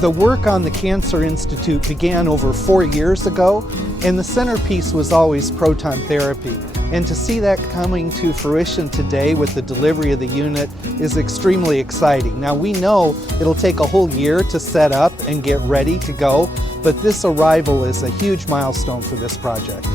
The work on the Cancer Institute began over 4 years ago, and the centerpiece was always proton therapy. And to see that coming to fruition today with the delivery of the unit is extremely exciting. Now we know it'll take a whole year to set up and get ready to go, but this arrival is a huge milestone for this project.